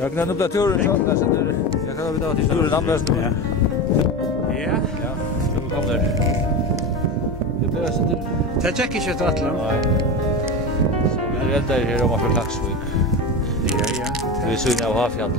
Jag kan nubbla turen så där så jag kan väl ta till turen andra så. Ja. Ja. Ja, nu kommer det. Det blir så det. Det checkar inte att landa. Nej. Så vi är där här om för Klaxvik. Ja, ja. Vi syns av Hafjällen.